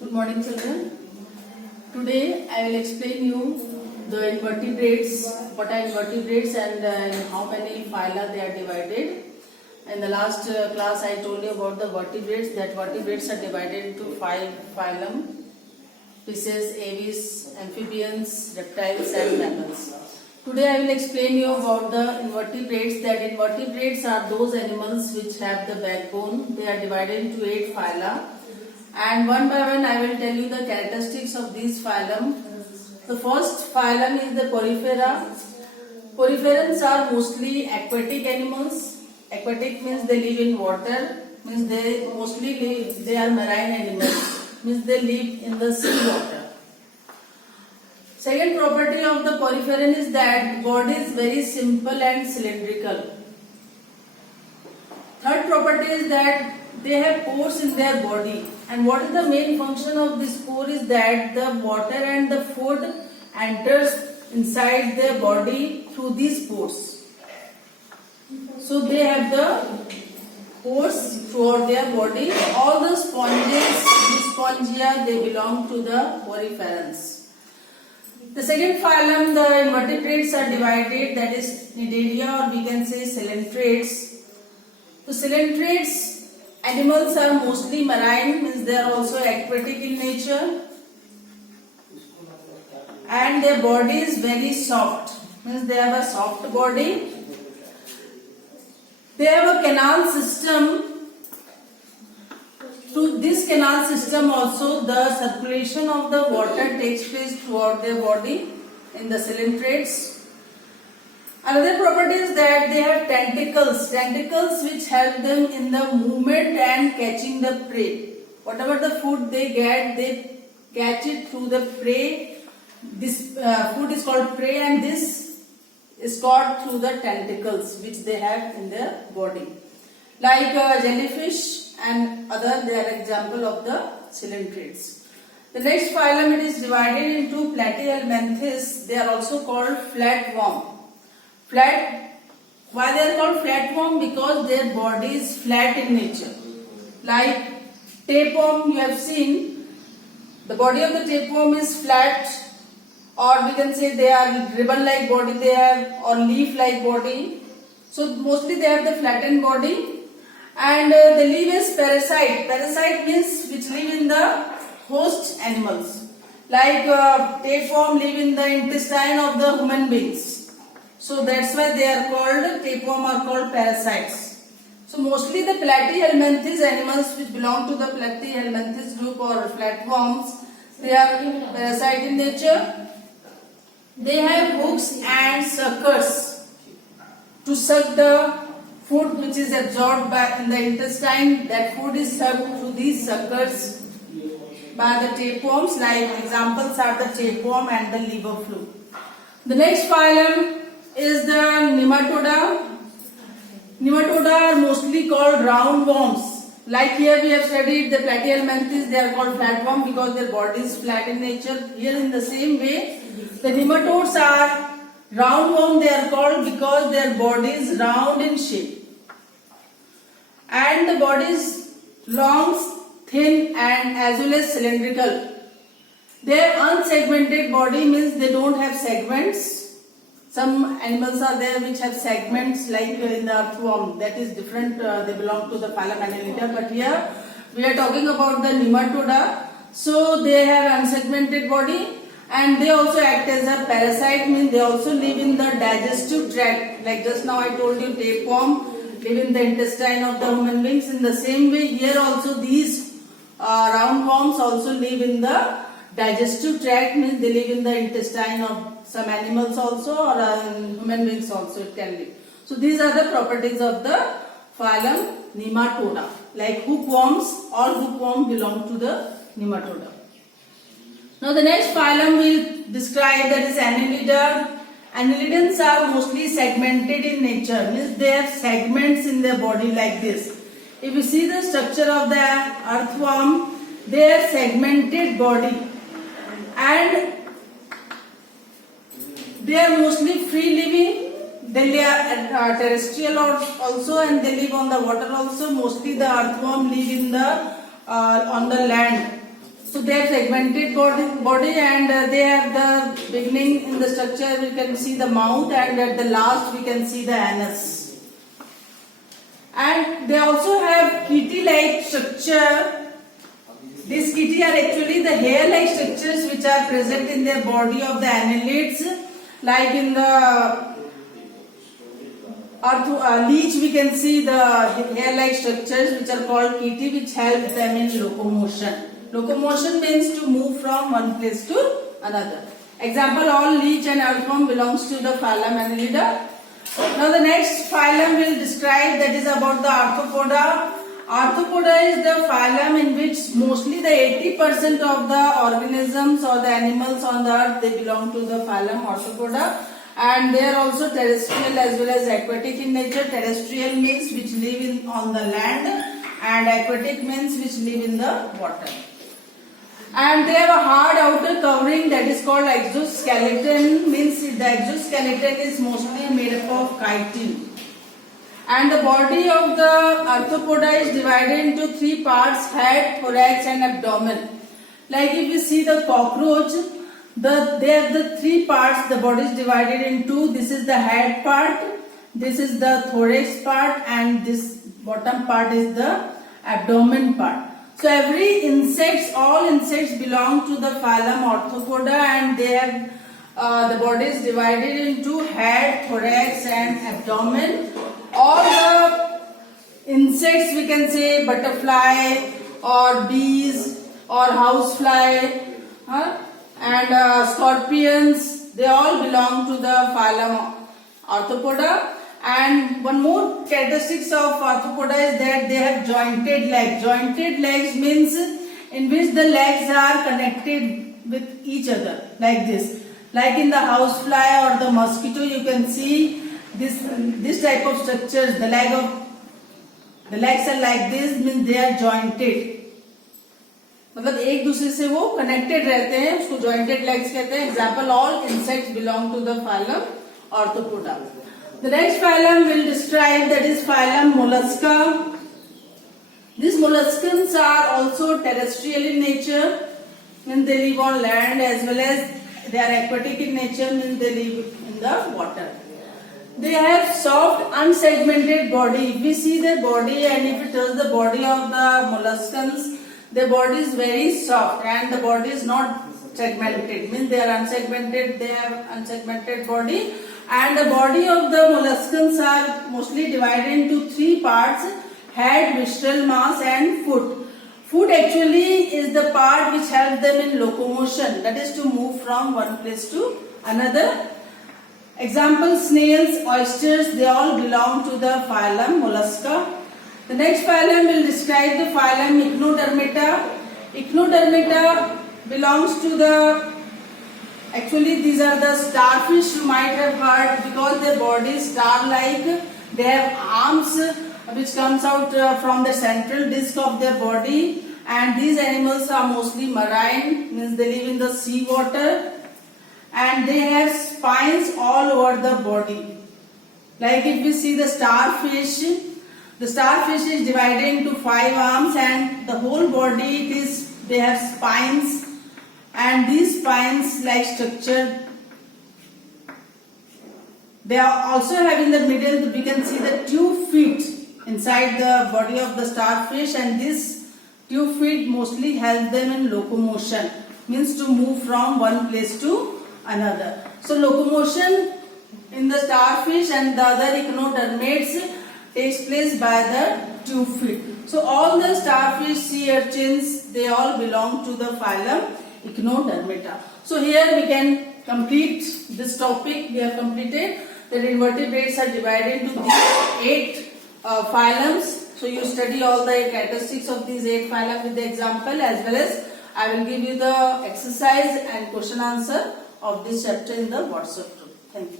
Good morning, children. Today I will explain you the invertebrates, what are invertebrates and in how many phyla they are divided. In the last class I told you about the vertebrates, that vertebrates are divided into 5 phylum: fishes, aves, amphibians, reptiles and mammals. Today I will explain you about the invertebrates, that invertebrates are those animals which have the backbone. They are divided into 8 phyla. And one by one I will tell you the characteristics of these phylum. The first phylum is the Porifera. Poriferans are mostly aquatic animals. Aquatic means they live in water, means they are marine animals, means they live in the sea water. Second property of the poriferan is that body is very simple and cylindrical. Third property is that they have pores in their body, and what is the main function of this pore is that the water and the food enters inside their body through these pores. So they have the pores throughout their body. All the sponges, these spongia, they belong to the poriferans. The second phylum, the invertebrates are divided, that is Cnidaria, or we can say coelentrates. So coelentrates animals are mostly marine, means they are also aquatic in nature, and their body is very soft, means they have a soft body. They have a canal system. Through this canal system also the circulation of the water takes place throughout their body in the coelentrates. Another property is that they have tentacles which help them in the movement and catching the prey. Whatever the food they get, they catch it through the prey. This food is called prey, and this is caught through the tentacles which they have in their body. Like jellyfish and other, they are example of the coelentrates. The next phylum, it is divided into Platyhelminthes. They are also called flatworm. Why they are called flatworm? Because their body is flat in nature. Like tapeworm, you have seen, the body of the tapeworm is flat, or we can say they are ribbon-like body they have, or leaf-like body. So mostly they have the flattened body, and they live as parasite. Parasite means which live in the host animals. Like tapeworm live in the intestine of the human beings. So that's why they are called, tapeworm are called parasites. So mostly the Platyhelminthes animals which belong to the Platyhelminthes group or flatworms, they are parasite in nature. They have hooks and suckers to suck the food which is absorbed in the intestine. That food is sucked through these suckers by the tapeworms. Like examples are the tapeworm and the liver fluke. The next phylum is the Nematoda. Nematoda are mostly called roundworms. Like here we have studied the Platyhelminthes, they are called flatworm because their body is flat in nature. Here in the same way, the nematodes are roundworm. They are called because their body is round in shape, and the body is long, thin and as well as cylindrical. Their unsegmented body means they don't have segments. Some animals are there which have segments, like in the earthworm, that is different, they belong to the phylum Annelida, but here we are talking about the Nematoda. So they have unsegmented body, and they also act as a parasite, means they also live in the digestive tract. Like just now I told you tapeworm live in the intestine of the human beings. In the same way here also these roundworms also live in the digestive tract, means they live in the intestine of some animals also, or human beings also it can live. So these are the properties of the phylum Nematoda. Like hookworms, all hookworms belong to the Nematoda. Now the next phylum we describe, that is Annelida. Annelidans are mostly segmented in nature, means they have segments in their body like this. If you see the structure of the earthworm, they have segmented body, and they are mostly free living. They are terrestrial also, and they live on the water also. Mostly the earthworm live in the on the land. So they have segmented body and they have the beginning in the structure we can see the mouth, and at the last we can see the anus. And they also have kitty-like structure. These kitty are actually the hair-like structures which are present in the body of the annelids, like in the leech we can see the hair-like structures which are called kitty, which help them in locomotion. Locomotion means to move from one place to another. Example, all leech and earthworm belongs to the phylum Annelida. Now the next phylum will describe, that is about the Arthropoda. Arthropoda is the phylum in which mostly the 80% of the organisms or the animals on the earth, they belong to the phylum Arthropoda, and they are also terrestrial as well as aquatic in nature. Terrestrial means which live on the land, and aquatic means which live in the water. And they have a hard outer covering that is called exoskeleton, means the exoskeleton is mostly made up of chitin. And the body of the Arthropoda is divided into three parts: head, thorax and abdomen. Like if you see the cockroach, they have the three parts, the body is divided into, this is the head part, this is the thorax part, and this bottom part is the abdomen part. So every insects, all insects belong to the phylum Arthropoda, and they have the body is divided into head, thorax and abdomen. All the insects, we can say butterfly or bees or housefly and scorpions, they all belong to the phylum Arthropoda. And one more characteristics of Arthropoda is that they have jointed legs. Jointed legs means in which the legs are connected with each other, like this. Like in the housefly or the mosquito, you can see this type of structures. The legs are like this, means they are jointed. मतलब एक दूसरे से वो connected रहते हैं, उसको jointed legs कहते हैं. Example, all insects belong to the phylum Arthropoda. The next phylum will describe, that is phylum Mollusca. These molluscans are also terrestrial in nature, means they live on land, as well as they are aquatic in nature, means they live in the water. They have soft unsegmented body. If we see their body and if we touch the body of the molluscans, their body is very soft and the body is not segmented, means they are unsegmented, they have unsegmented body. And the body of the molluscans are mostly divided into three parts: head, visceral mass and foot. Foot actually is the part which helps them in locomotion, that is to move from one place to another. Example, snails, oysters, they all belong to the phylum Mollusca. The next phylum will describe the phylum Echinodermata. Echinodermata belongs to the, actually these are the starfish, you might have heard, because their body is star-like. They have arms which comes out from the central disc of their body, and these animals are mostly marine, means they live in the sea water, and they have spines all over the body. Like if we see the starfish is divided into 5 arms, and the whole body they have spines, and these spines like structure. They are also have in the middle, we can see the tube feet inside the body of the starfish, and this tube feet mostly help them in locomotion, means to move from one place to another. So locomotion in the starfish and the other echinodermates takes place by the tube feet. So all the starfish, sea urchins, they all belong to the phylum Echinodermata. So here we can complete this topic. We have completed that invertebrates are divided into these 8 phylums. So you study all the characteristics of these 8 phylum with the example, as well as I will give you the exercise and question answer of this chapter in the WhatsApp group. Thank you.